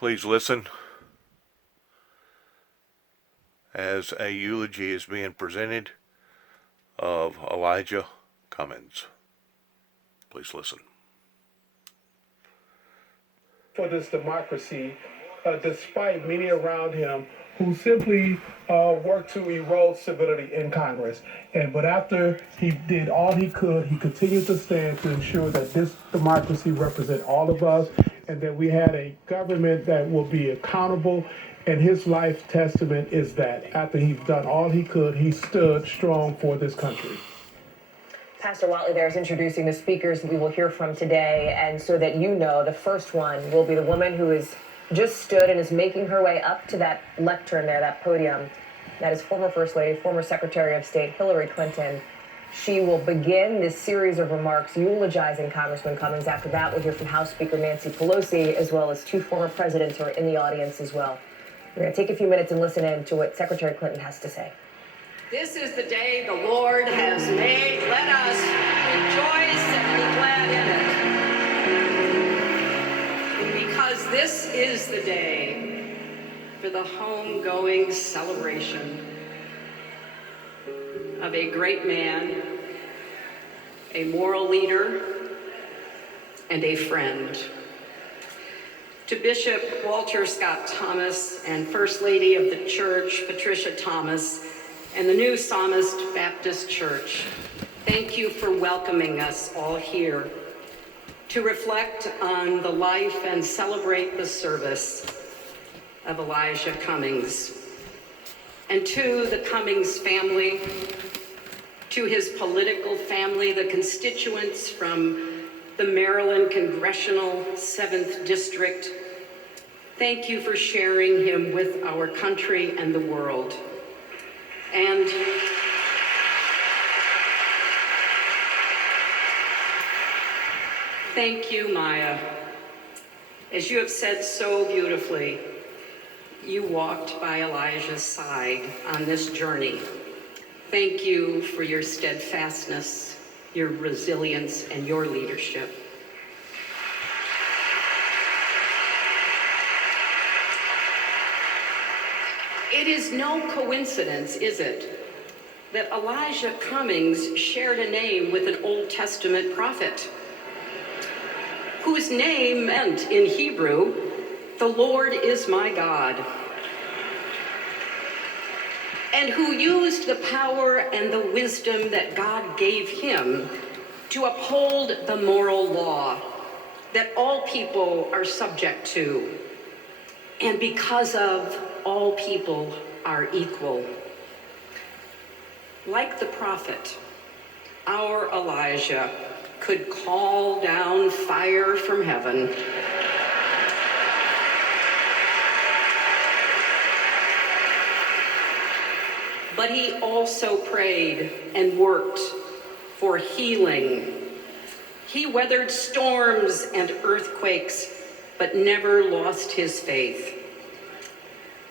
Please listen as a eulogy is being presented of Elijah Cummings. Please listen. For this democracy, despite many around him who simply worked to erode civility in Congress. But after he did all he could, he continued to stand to ensure that this democracy represent all of us and that we had a government that will be accountable. And his life testament is that after he's done all he could, he stood strong for this country. Pastor Watley there is introducing the speakers that we will hear from today. And so that you know, the first one will be the woman who has just stood and is making her way up to that lectern there, that podium. That is former First Lady, former Secretary of State Hillary Clinton. She will begin this series of remarks eulogizing Congressman Cummings. After that, we'll hear from House Speaker Nancy Pelosi, as well as two former presidents who are in the audience as well. We're going to take a few minutes and listen in to what Secretary Clinton has to say. This is the day the Lord has made. Let us rejoice and be glad in it. Because this is the day for the homegoing celebration of a great man, a moral leader, and a friend. To Bishop Walter Scott Thomas and First Lady of the Church, Patricia Thomas, and the new Psalmist Baptist Church, thank you for welcoming us all here to reflect on the life and celebrate the service of Elijah Cummings. And to the Cummings family, to his political family, the constituents from the Maryland Congressional 7th District, thank you for sharing him with our country and the world. And thank you, Maya. As you have said so beautifully, you walked by Elijah's side on this journey. Thank you for your steadfastness, your resilience, and your leadership. It is no coincidence, is it, that Elijah Cummings shared a name with an Old Testament prophet, whose name meant in Hebrew, "The Lord is my God," and who used the power and the wisdom that God gave him to uphold the moral law that all people are subject to, and because of all people are equal. Like the prophet, our Elijah could call down fire from heaven, but he also prayed and worked for healing. He weathered storms and earthquakes, but never lost his faith.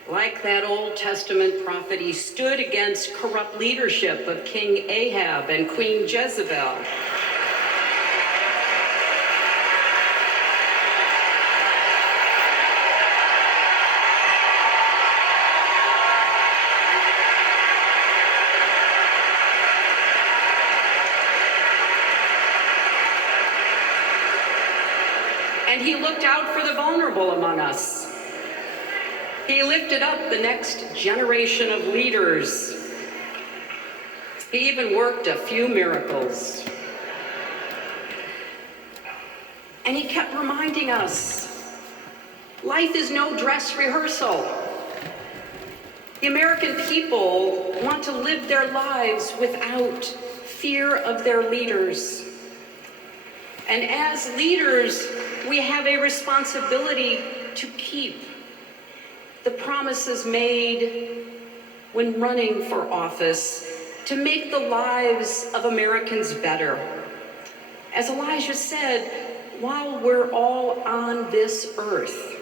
Like that Old Testament prophet, he stood against corrupt leadership of King Ahab and Queen Jezebel. And he looked out for the vulnerable among us. He lifted up the next generation of leaders. He even worked a few miracles. And he kept reminding us, life is no dress rehearsal. The American people want to live their lives without fear of their leaders. And as leaders, we have a responsibility to keep the promises made when running for office to make the lives of Americans better. As Elijah said, while we're all on this earth,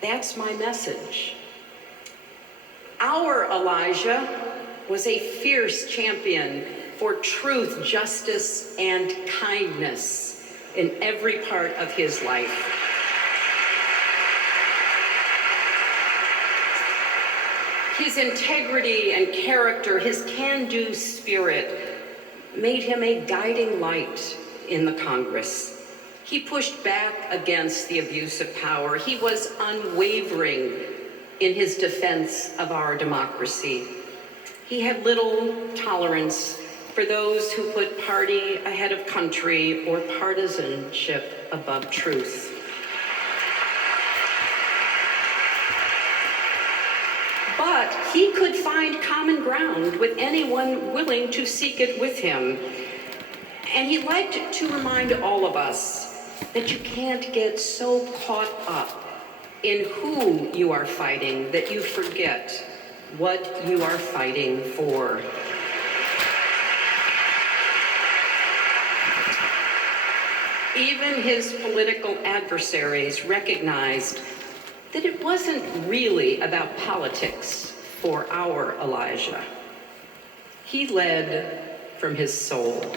that's my message. Our Elijah was a fierce champion for truth, justice, and kindness in every part of his life. His integrity and character, his can-do spirit, made him a guiding light in the Congress. He pushed back against the abuse of power. He was unwavering in his defense of our democracy. He had little tolerance for those who put party ahead of country or partisanship above truth. But he could find common ground with anyone willing to seek it with him. And he liked to remind all of us that you can't get so caught up in who you are fighting that you forget what you are fighting for. Even his political adversaries recognized that it wasn't really about politics for our Elijah. He led from his soul.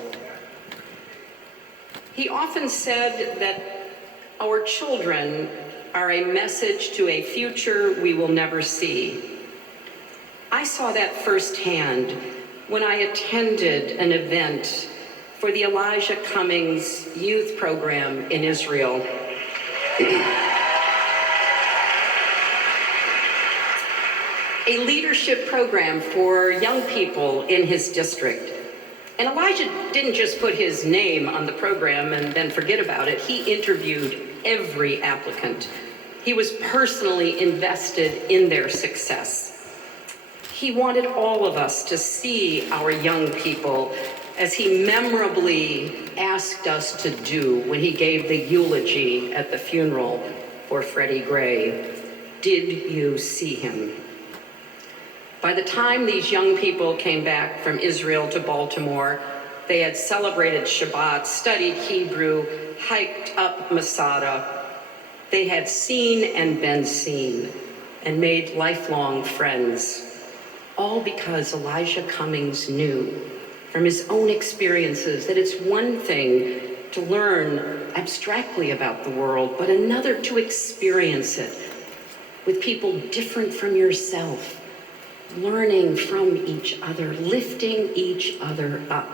He often said that our children are a message to a future we will never see. I saw that firsthand when I attended an event for the Elijah Cummings youth program in Israel. A leadership program for young people in his district. And Elijah didn't just put his name on the program and then forget about it. He interviewed every applicant. He was personally invested in their success. He wanted all of us to see our young people as he memorably asked us to do when he gave the eulogy at the funeral for Freddie Gray. Did you see him? By the time these young people came back from Israel to Baltimore, they had celebrated Shabbat, studied Hebrew, hiked up Masada. They had seen and been seen and made lifelong friends, all because Elijah Cummings knew from his own experiences that it's one thing to learn abstractly about the world, but another to experience it with people different from yourself, learning from each other, lifting each other up.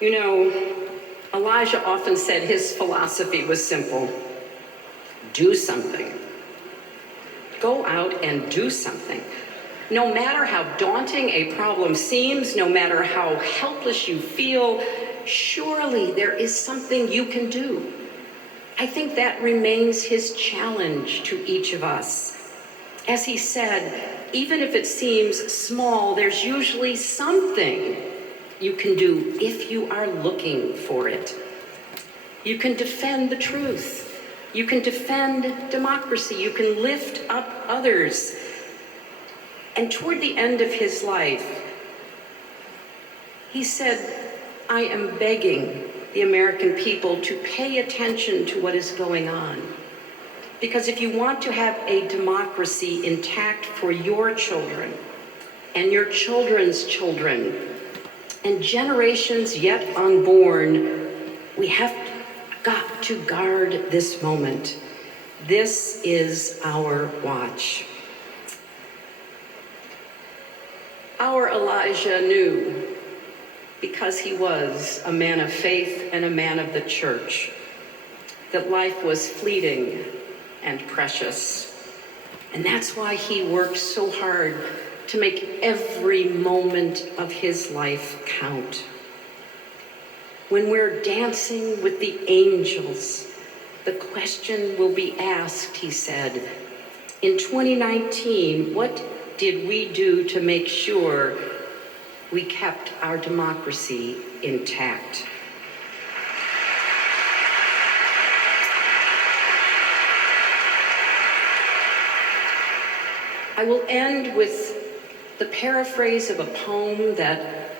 You know, Elijah often said his philosophy was simple. Do something. Go out and do something. No matter how daunting a problem seems, no matter how helpless you feel, surely there is something you can do. I think that remains his challenge to each of us. As he said, even if it seems small, there's usually something you can do if you are looking for it. You can defend the truth. You can defend democracy. You can lift up others. And toward the end of his life, he said, I am begging the American people to pay attention to what is going on. Because if you want to have a democracy intact for your children and your children's children and generations yet unborn, we have got to guard this moment. This is our watch. Our Elijah knew, because he was a man of faith and a man of the church, that life was fleeting and precious. And that's why he worked so hard to make every moment of his life count. When we're dancing with the angels, the question will be asked, he said, in 2019, what did we do to make sure we kept our democracy intact? I will end with the paraphrase of a poem that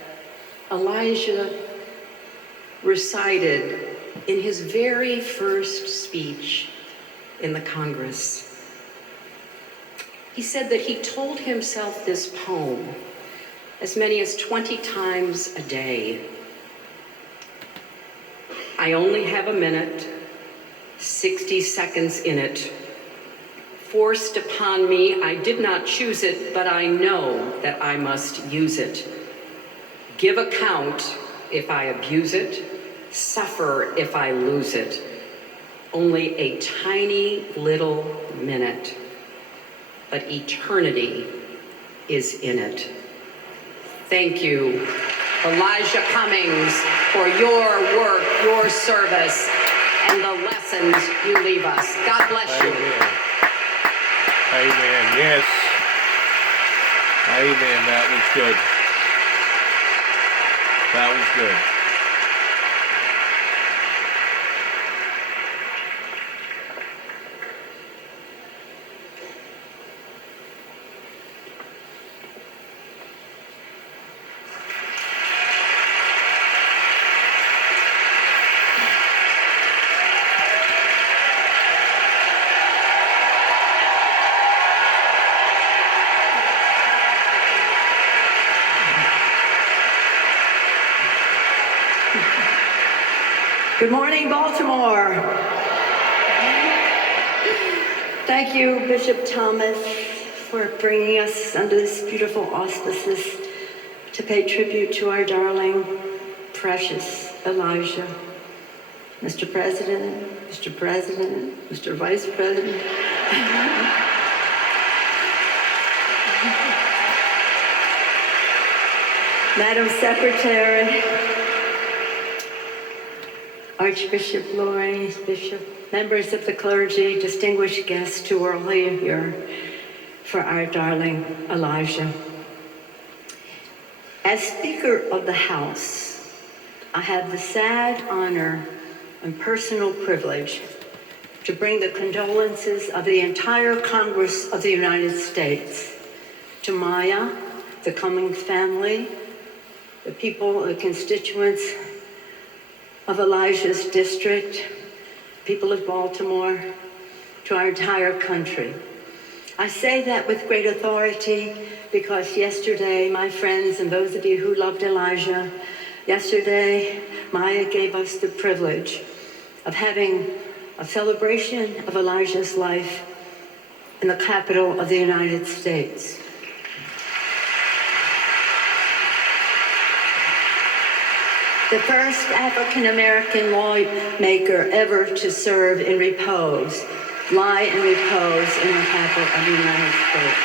Elijah recited in his very first speech in the Congress. He said that he told himself this poem as many as 20 times a day. I only have a minute, 60 seconds in it. forced upon me. I did not choose it, but I know that I must use it. Give account if I abuse it, suffer if I lose it. Only a tiny little minute, but eternity is in it. Thank you, Elijah Cummings, for your work, your service, and the lessons you leave us. God bless you. Amen. Amen. Yes. Amen. That was good. That was good. Good morning, Baltimore. Thank you, Bishop Thomas, for bringing us under this beautiful auspices to pay tribute to our darling, precious Elijah. Mr. President, Mr. President, Mr. Vice President. Madam Secretary, Archbishop Laurie, Bishop, members of the clergy, distinguished guests who are all here for our darling Elijah. As Speaker of the House, I have the sad honor and personal privilege to bring the condolences of the entire Congress of the United States to Maya, the Cummings family, the people, the constituents of Elijah's district, people of Baltimore, to our entire country. I say that with great authority because yesterday, my friends and those of you who loved Elijah, yesterday, Maya gave us the privilege of having a celebration of Elijah's life in the capital of the United States. The first African-American lawmaker ever to serve in repose, lie in repose in the capital of the United States.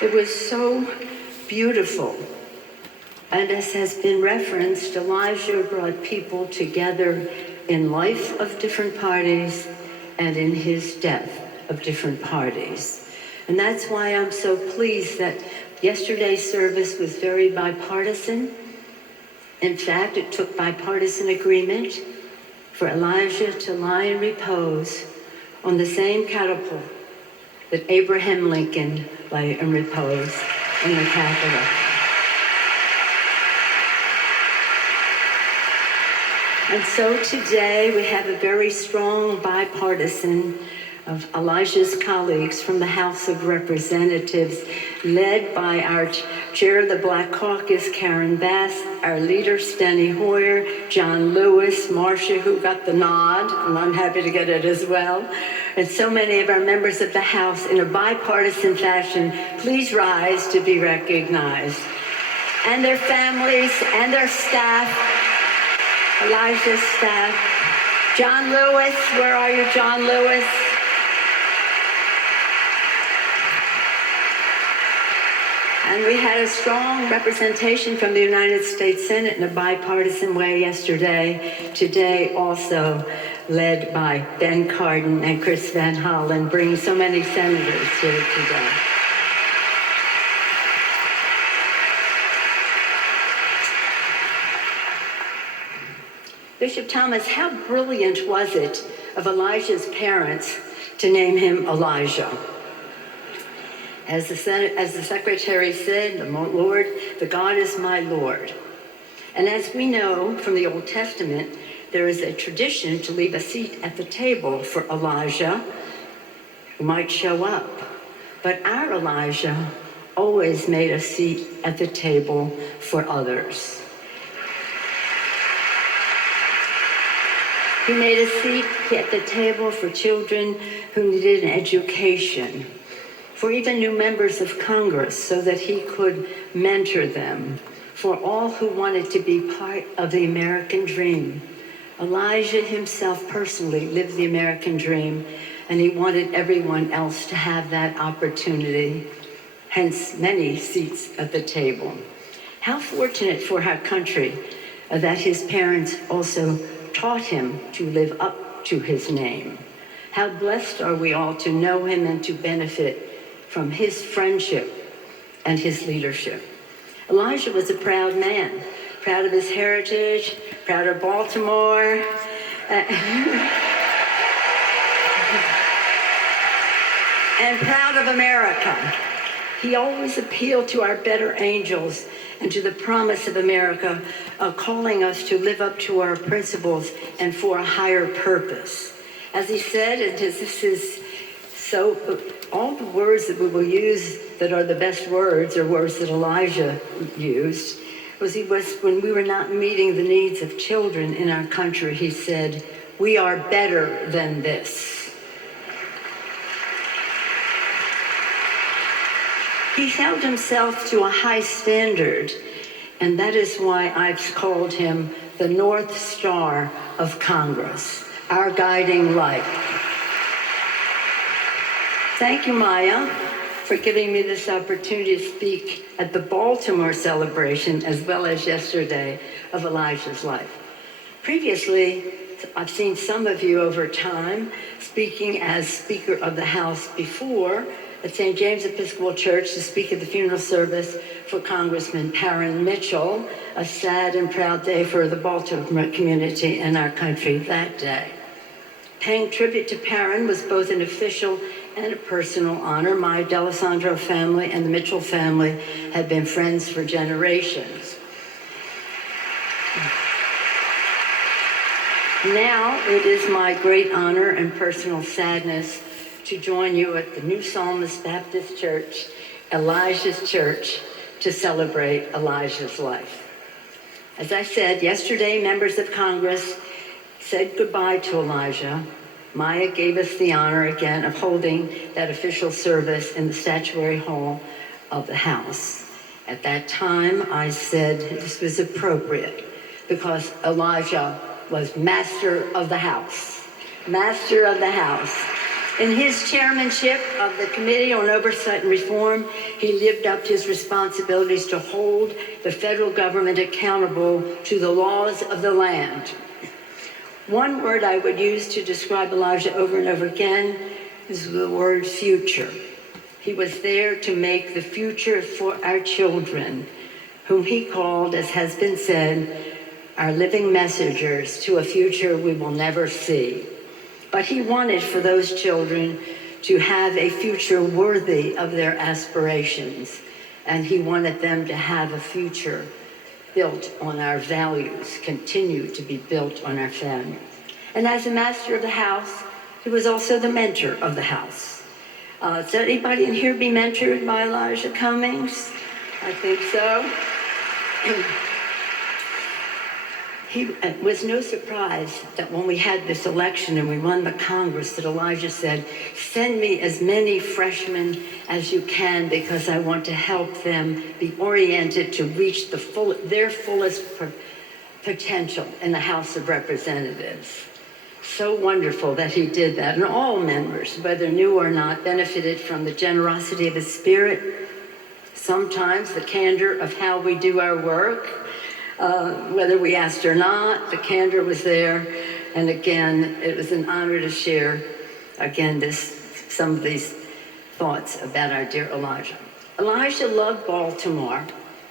It was so beautiful. And as has been referenced, Elijah brought people together in life of different parties and in his death of different parties. And that's why I'm so pleased that yesterday's service was very bipartisan. In fact, it took bipartisan agreement for Elijah to lie in repose on the same catapult that Abraham Lincoln lay in repose in the Capitol. And so today we have a very strong bipartisan of Elijah's colleagues from the House of Representatives, led by our chair of the Black Caucus, Karen Bass, our leader, Steny Hoyer, John Lewis, Marcia, who got the nod, and I'm happy to get it as well, and so many of our members of the House in a bipartisan fashion. Please rise to be recognized. And their families and their staff, Elijah's staff. John Lewis, where are you, John Lewis? And we had a strong representation from the United States Senate in a bipartisan way yesterday. Today also led by Ben Cardin and Chris Van Hollen, bringing so many senators here today. Bishop Thomas, how brilliant was it of Elijah's parents to name him Elijah? As the secretary said, the Lord, the God is my Lord. And as we know from the Old Testament, there is a tradition to leave a seat at the table for Elijah who might show up. But our Elijah always made a seat at the table for others. He made a seat at the table for children who needed an education, for even new members of Congress so that he could mentor them, for all who wanted to be part of the American dream. Elijah himself personally lived the American dream, and he wanted everyone else to have that opportunity, hence many seats at the table. How fortunate for our country that his parents also taught him to live up to his name. How blessed are we all to know him and to benefit from his friendship and his leadership. Elijah was a proud man, proud of his heritage, proud of Baltimore, and proud of America. He always appealed to our better angels and to the promise of America, calling us to live up to our principles and for a higher purpose. As he said, and this is so, all the words that we will use that are the best words are words that Elijah used, was when we were not meeting the needs of children in our country, he said, "We are better than this." He held himself to a high standard, and that is why I've called him the North Star of Congress, our guiding light. Thank you, Maya, for giving me this opportunity to speak at the Baltimore celebration, as well as yesterday, of Elijah's life. Previously, I've seen some of you over time speaking as Speaker of the House before, at St. James Episcopal Church to speak at the funeral service for Congressman Parren Mitchell, a sad and proud day for the Baltimore community and our country that day. Paying tribute to Parren was both an official and a personal honor. My D'Alessandro family and the Mitchell family had been friends for generations. Now it is my great honor and personal sadness to join you at the New Psalmist Baptist Church, Elijah's Church, to celebrate Elijah's life. As I said, yesterday, members of Congress said goodbye to Elijah. Maya gave us the honor again of holding that official service in the statuary hall of the House. At that time, I said this was appropriate because Elijah was master of the House. Master of the House. In his chairmanship of the Committee on Oversight and Reform, he lived up to his responsibilities to hold the federal government accountable to the laws of the land. One word I would use to describe Elijah over and over again is the word future. He was there to make the future for our children, whom he called, as has been said, our living messengers to a future we will never see. But he wanted for those children to have a future worthy of their aspirations, and he wanted them to have a future built on our values, continue to be built on our values. And as a master of the house, he was also the mentor of the house. Does anybody in here be mentored by Elijah Cummings? I think so. It was no surprise that when we had this election and we won the Congress that Elijah said, send me as many freshmen as you can because I want to help them be oriented to reach their fullest potential in the House of Representatives. So wonderful that he did that. And all members, whether new or not, benefited from the generosity of his spirit, sometimes the candor of how we do our work. Whether we asked or not, the candor was there. And again, it was an honor to share, again, some of these thoughts about our dear Elijah. Elijah loved Baltimore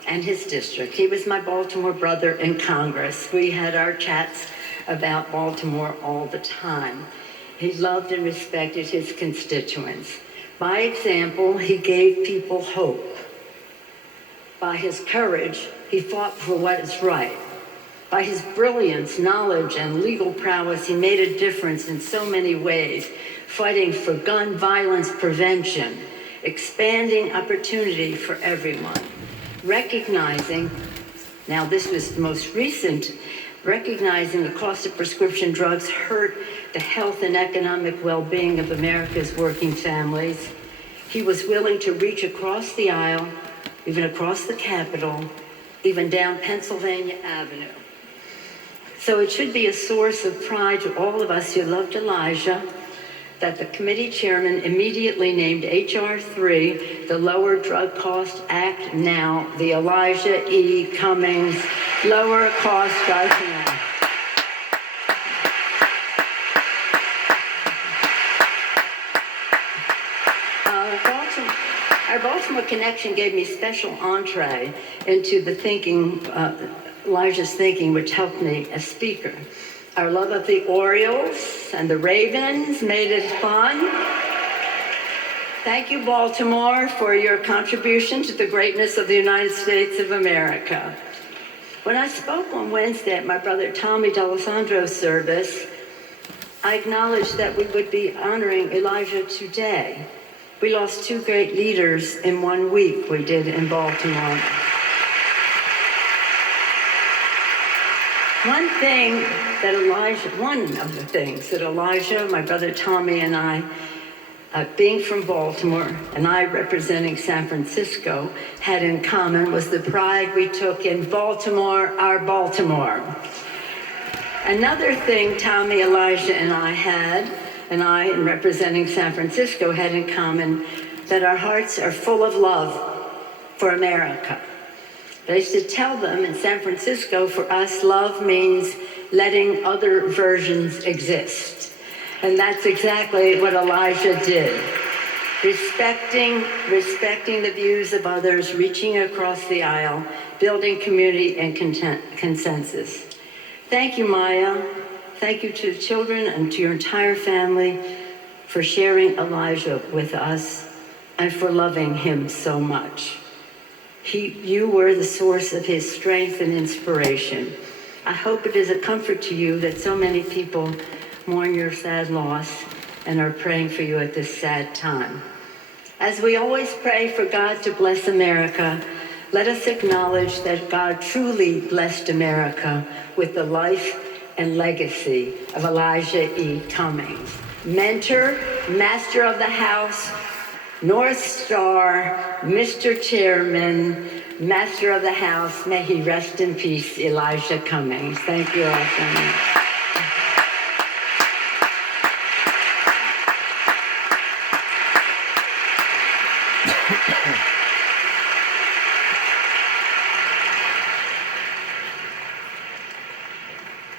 and his district. He was my Baltimore brother in Congress. We had our chats about Baltimore all the time. He loved and respected his constituents. By example, he gave people hope. By his courage, he fought for what is right. By his brilliance, knowledge, and legal prowess, he made a difference in so many ways, fighting for gun violence prevention, expanding opportunity for everyone, recognizing, now this was the most recent recognizing the cost of prescription drugs hurt the health and economic well-being of America's working families, he was willing to reach across the aisle, even across the Capitol, even down Pennsylvania Avenue. So it should be a source of pride to all of us who loved Elijah that the committee chairman immediately named H.R. 3, the Lower Drug Cost Act, now the Elijah E. Cummings Lower Cost Drug Act. Our Baltimore connection gave me special entree into the thinking, Elijah's thinking, which helped me as speaker. Our love of the Orioles and the Ravens made it fun. Thank you, Baltimore, for your contribution to the greatness of the United States of America. When I spoke on Wednesday at my brother Tommy D'Alessandro's service, I acknowledged that we would be honoring Elijah today. We lost two great leaders in 1 week, we did in Baltimore. One of the things that Elijah, my brother Tommy, and I, being from Baltimore, and I representing San Francisco, had in common was the pride we took in Baltimore, our Baltimore. Another thing Tommy, Elijah, and I had, and I, in representing San Francisco, had in common that our hearts are full of love for America. I used to tell them in San Francisco, for us, love means letting other versions exist. And that's exactly what Elijah did. Respecting the views of others, reaching across the aisle, building community and consensus. Thank you, Maya. Thank you to the children and to your entire family for sharing Elijah with us and for loving him so much. You were the source of his strength and inspiration. I hope it is a comfort to you that so many people mourn your sad loss and are praying for you at this sad time. As we always pray for God to bless America, let us acknowledge that God truly blessed America with the life and legacy of Elijah E. Cummings, mentor, master of the house, North Star, Mr. Chairman, Master of the House, may he rest in peace, Elijah Cummings. Thank you all so much.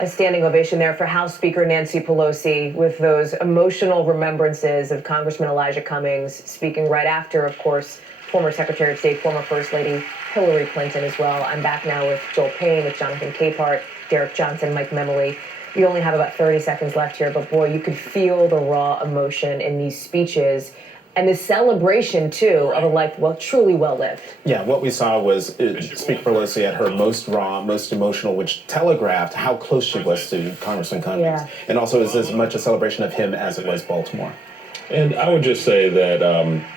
A standing ovation there for House Speaker Nancy Pelosi with those emotional remembrances of Congressman Elijah Cummings, speaking right after, of course, former Secretary of State, former First Lady Hillary Clinton as well. I'm back now with Joel Payne, with Jonathan Capehart, Derek Johnson, Mike Memoli. We only have about 30 seconds left here, but boy, you could feel the raw emotion in these speeches and the celebration, too, of a life truly well-lived. Yeah, what we saw was Speaker Pelosi at her most raw, most emotional, which telegraphed how close she was to Congressman Cummings. Yeah. And also is as much a celebration of him as it was Baltimore. And I would just say that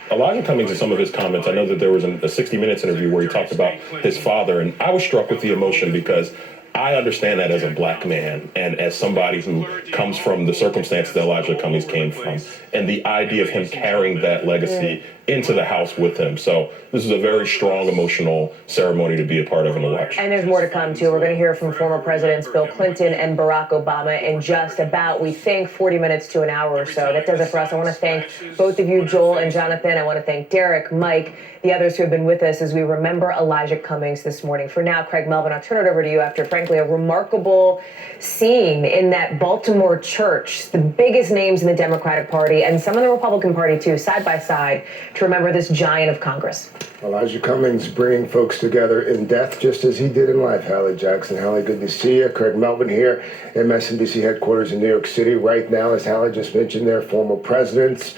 Elijah Cummings, in some of his comments, I know that there was a 60 Minutes interview where he talked about his father, and I was struck with the emotion because I understand that as a black man and as somebody who comes from the circumstances that Elijah Cummings came from, and the idea of him carrying that legacy into the House with him. So this is a very strong emotional ceremony to be a part of and to watch. And there's more to come, too. We're going to hear from former Presidents Bill Clinton and Barack Obama in just about, we think, 40 minutes to an hour or so. That does it for us. I want to thank both of you, Joel and Jonathan. I want to thank Derek, Mike, the others who have been with us as we remember Elijah Cummings this morning. For now, Craig Melvin, I'll turn it over to you after, frankly, a remarkable scene in that Baltimore church, the biggest names in the Democratic Party and some in the Republican Party, too, side by side, to remember this giant of Congress. Elijah Cummings bringing folks together in death just as he did in life. Hallie Jackson. Hallie, good to see you. Craig Melvin here, MSNBC headquarters in New York City. Right now, as Hallie just mentioned, there are former presidents,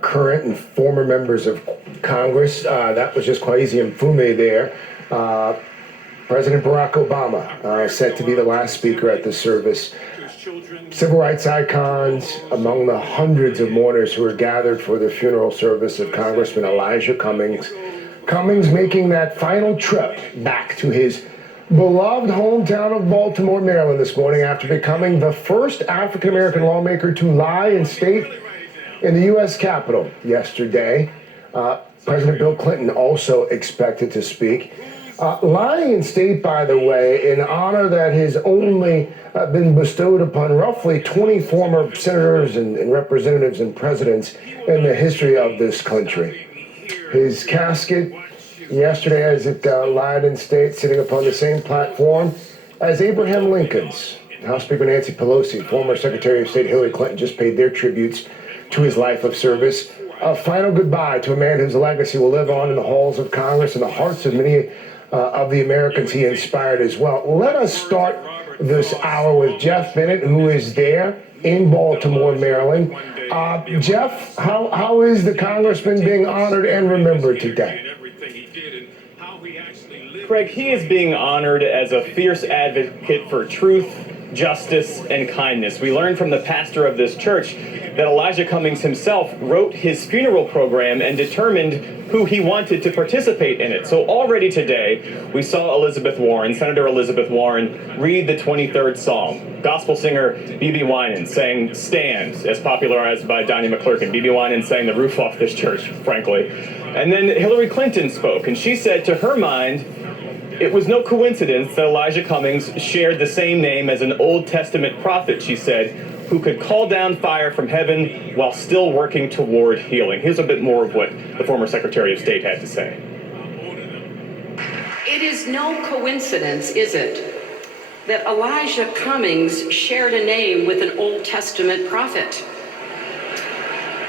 current and former members of Congress. That was just Kwesi Mfume there. President Barack Obama, set to be the last speaker at the service. Civil rights icons among the hundreds of mourners who were gathered for the funeral service of Congressman Elijah Cummings. Cummings making that final trip back to his beloved hometown of Baltimore, Maryland this morning after becoming the first African-American lawmaker to lie in state in the U.S. Capitol yesterday. President Bill Clinton also expected to speak. Lying in state, by the way, in honor that has only been bestowed upon roughly 20 former senators and representatives and presidents in the history of this country. His casket yesterday, as it lied in state, sitting upon the same platform as Abraham Lincoln's. House Speaker Nancy Pelosi, former Secretary of State Hillary Clinton just paid their tributes to his life of service. A final goodbye to a man whose legacy will live on in the halls of Congress and the hearts of many of the Americans he inspired as well. Let us start this hour with Jeff Bennett, who is there in Baltimore, Maryland. Jeff, how is the congressman being honored and remembered today? Craig, he is being honored as a fierce advocate for truth, justice, and kindness. We learned from the pastor of this church that Elijah Cummings himself wrote his funeral program and determined who he wanted to participate in it. So already today, we saw Senator Elizabeth Warren, read the 23rd Psalm. Gospel singer B.B. Winan sang Stand, as popularized by Donnie McClurkin. B.B. Winan sang the roof off this church, frankly. And then Hillary Clinton spoke, and she said to her mind, it was no coincidence that Elijah Cummings shared the same name as an Old Testament prophet, she said, who could call down fire from heaven while still working toward healing. Here's a bit more of what the former Secretary of State had to say. It is no coincidence, is it, that Elijah Cummings shared a name with an Old Testament prophet,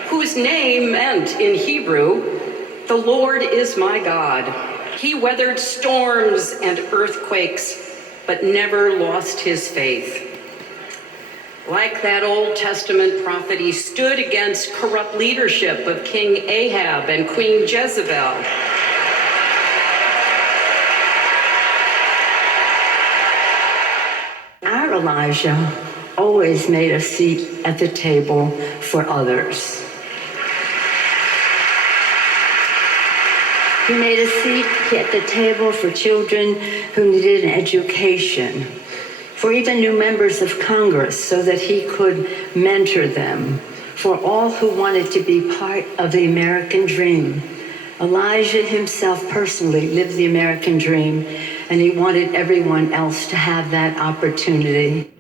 whose name meant in Hebrew, "The Lord is my God." He weathered storms and earthquakes, but never lost his faith. Like that Old Testament prophet, he stood against corrupt leadership of King Ahab and Queen Jezebel. Our Elijah always made a seat at the table for others. He made a seat at the table for children who needed an education, for even new members of Congress so that he could mentor them, for all who wanted to be part of the American dream. Elijah himself personally lived the American dream, and he wanted everyone else to have that opportunity.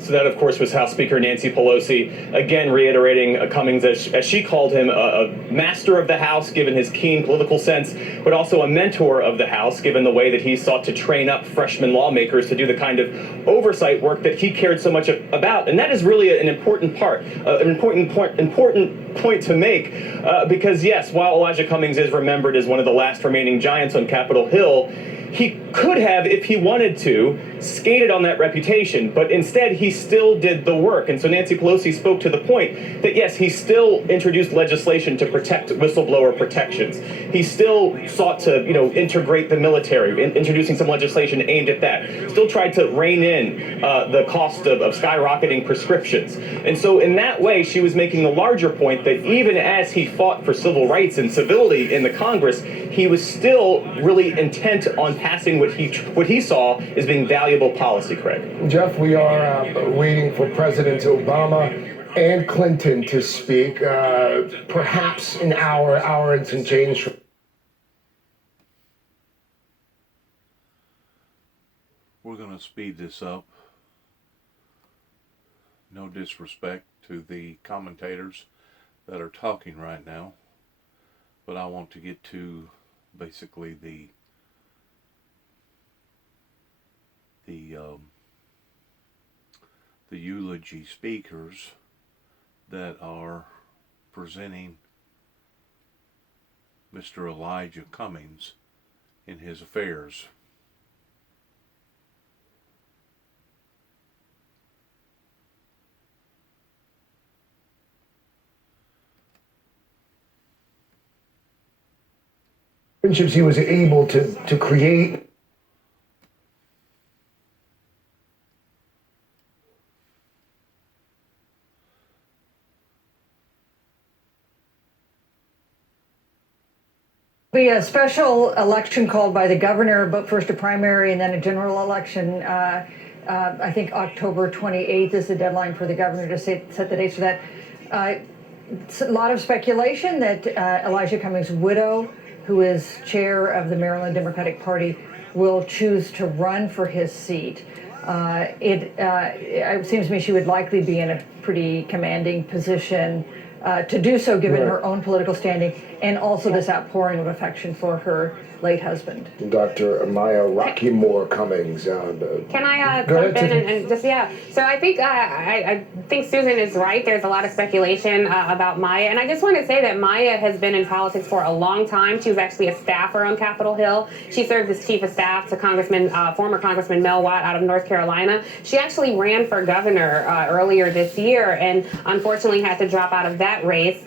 So that, of course, was House Speaker Nancy Pelosi, again reiterating Cummings as she called him a master of the House, given his keen political sense, but also a mentor of the House, given the way that he sought to train up freshman lawmakers to do the kind of oversight work that he cared so much about. And that is really an important point to make, because yes, while Elijah Cummings is remembered as one of the last remaining giants on Capitol Hill, he could have, if he wanted to, skated on that reputation, but instead he still did the work. And so Nancy Pelosi spoke to the point that yes, he still introduced legislation to protect whistleblower protections. He still sought to, integrate the military, introducing some legislation aimed at that. Still tried to rein in the cost of skyrocketing prescriptions. And so in that way, she was making the larger point that even as he fought for civil rights and civility in the Congress, he was still really intent on passing what he saw as being valuable policy, Craig. Jeff, we are waiting for Presidents Obama and Clinton to speak, perhaps an hour and some change. We're going to speed this up. No disrespect to the commentators that are talking right now, but I want to get to basically the eulogy speakers that are presenting Mr. Elijah Cummings in his affairs. Friendships he was able to create. Be a special election called by the governor, but first a primary and then a general election. I think October 28th is the deadline for the governor to set the dates for that. It's a lot of speculation that Elijah Cummings' widow, who is chair of the Maryland Democratic Party, will choose to run for his seat. It seems to me she would likely be in a pretty commanding position to do so, given her own political standing and also this outpouring of affection for her late husband. Dr. Maya Rocky Moore Cummings. Can I jump in and just, yeah. So I think Susan is right. There's a lot of speculation about Maya. And I just want to say that Maya has been in politics for a long time. She was actually a staffer on Capitol Hill. She served as chief of staff to former Congressman Mel Watt out of North Carolina. She actually ran for governor earlier this year and unfortunately had to drop out of that race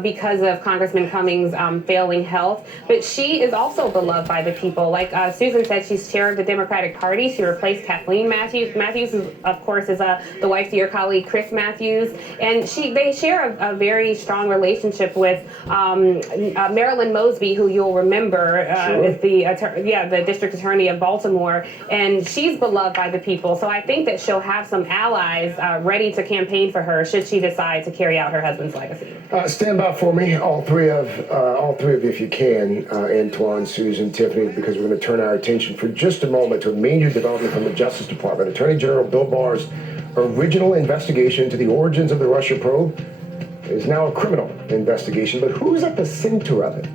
because of Congressman Cummings' failing health. But she is also beloved by the people. Like Susan said, she's chair of the Democratic Party. She replaced Kathleen Matthews. Matthews, of course, is the wife to your colleague Chris Matthews, and they share a very strong relationship with Marilyn Mosby, who you'll remember is the district attorney of Baltimore, and she's beloved by the people. So I think that she'll have some allies ready to campaign for her should she decide to carry out her husband's legacy. Stand by for me, all three of you, if you can, Antoine, Susan, Tiffany, because we're going to turn our attention for just a moment to a major development from the Justice Department. Attorney General Bill Barr's original investigation into the origins of the Russia probe is now a criminal investigation, but who's at the center of it?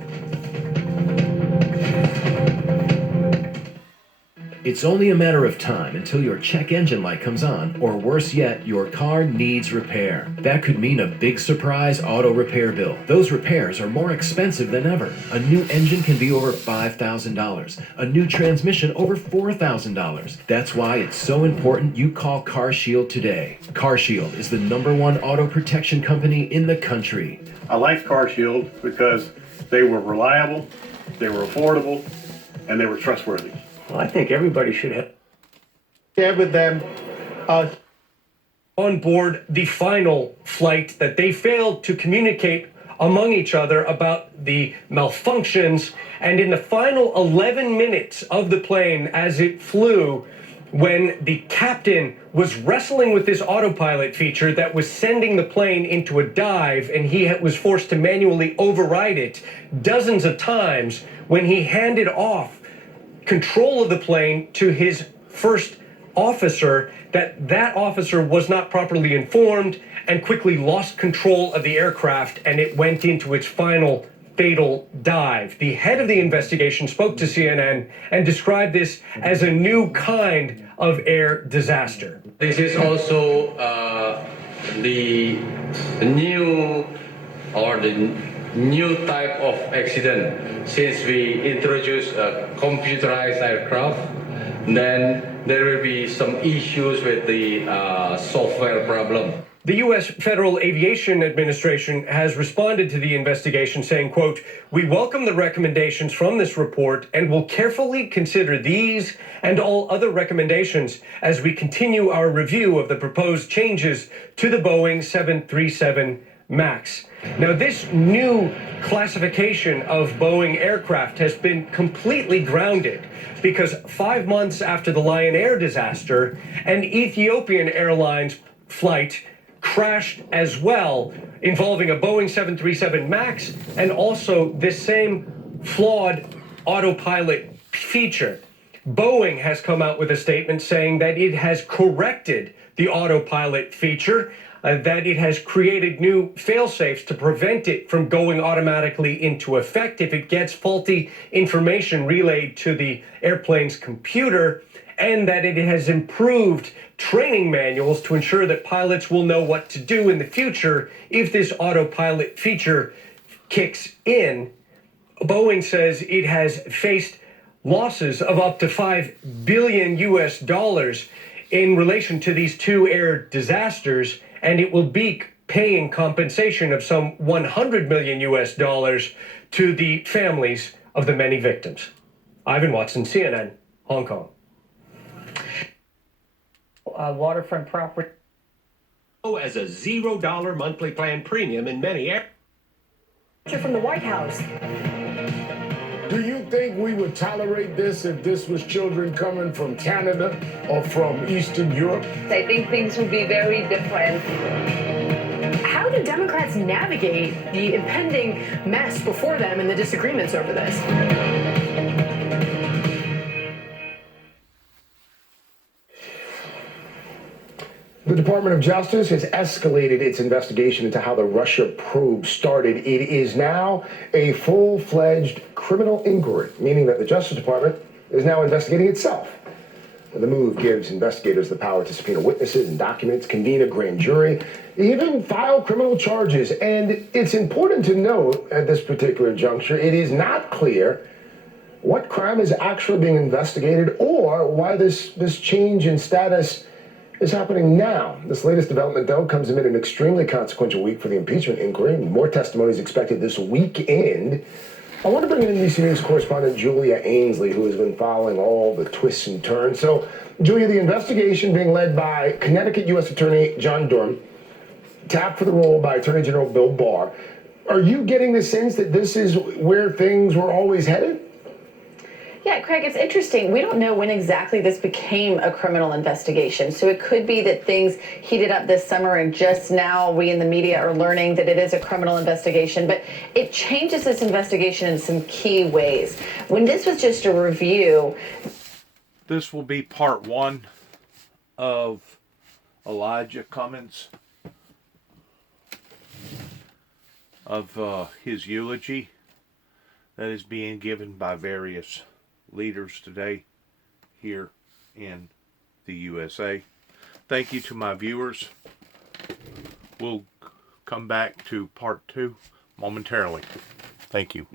It's only a matter of time until your check engine light comes on, or worse yet, your car needs repair. That could mean a big surprise auto repair bill. Those repairs are more expensive than ever. A new engine can be over $5,000. A new transmission over $4,000. That's why it's so important you call CarShield today. CarShield is the #1 auto protection company in the country. I liked CarShield because they were reliable, they were affordable, and they were trustworthy. Well, I think everybody should have shared with them on board the final flight that they failed to communicate among each other about the malfunctions. And in the final 11 minutes of the plane as it flew, when the captain was wrestling with this autopilot feature that was sending the plane into a dive, and he was forced to manually override it dozens of times, when he handed off control of the plane to his first officer, that officer was not properly informed and quickly lost control of the aircraft, and it went into its final fatal dive. The head of the investigation spoke to CNN and described this as a new kind of air disaster. This is also the new type of accident. Since we introduced a computerized aircraft, then there will be some issues with the software problem. The U.S. Federal Aviation Administration has responded to the investigation saying, quote, "We welcome the recommendations from this report and will carefully consider these and all other recommendations as we continue our review of the proposed changes to the Boeing 737 MAX." Now, this new classification of Boeing aircraft has been completely grounded because 5 months after the Lion Air disaster, an Ethiopian Airlines flight crashed as well, involving a Boeing 737 MAX and also this same flawed autopilot feature. Boeing has come out with a statement saying that it has corrected the autopilot feature, that it has created new fail-safes to prevent it from going automatically into effect if it gets faulty information relayed to the airplane's computer, and that it has improved training manuals to ensure that pilots will know what to do in the future if this autopilot feature kicks in. Boeing says it has faced losses of up to $5 billion in relation to these two air disasters, and it will be paying compensation of some $100 million to the families of the many victims. Ivan Watson, CNN, Hong Kong. Waterfront property as a $0 monthly plan premium in many areas. From the White House. Do you think we would tolerate this if this was children coming from Canada or from Eastern Europe? I think things would be very different. How do Democrats navigate the impending mess before them and the disagreements over this? The Department of Justice has escalated its investigation into how the Russia probe started. It is now a full-fledged criminal inquiry, meaning that the Justice Department is now investigating itself. The move gives investigators the power to subpoena witnesses and documents, convene a grand jury, even file criminal charges. And it's important to note at this particular juncture, it is not clear what crime is actually being investigated or why this change in status is happening now. This latest development, though, comes amid an extremely consequential week for the impeachment inquiry. More testimony is expected this weekend. I want to bring in NBC News correspondent Julia Ainsley, who has been following all the twists and turns. So, Julia, the investigation being led by Connecticut U.S. Attorney John Durham, tapped for the role by Attorney General Bill Barr. Are you getting the sense that this is where things were always headed? Yeah, Craig, it's interesting. We don't know when exactly this became a criminal investigation. So it could be that things heated up this summer and just now we in the media are learning that it is a criminal investigation. But it changes this investigation in some key ways. When this was just a review. This will be part one of Elijah Cummings, of his eulogy that is being given by various leaders today here in the USA. Thank you to my viewers. We'll come back to part two momentarily. Thank you.